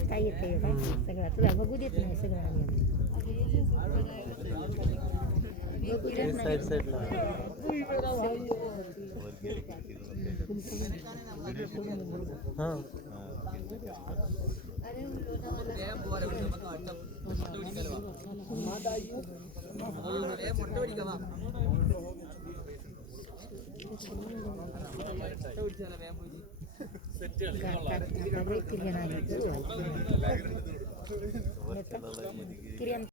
काय येते सगळं तुला बघू देत नाही सगळं बघू देत नाही किरण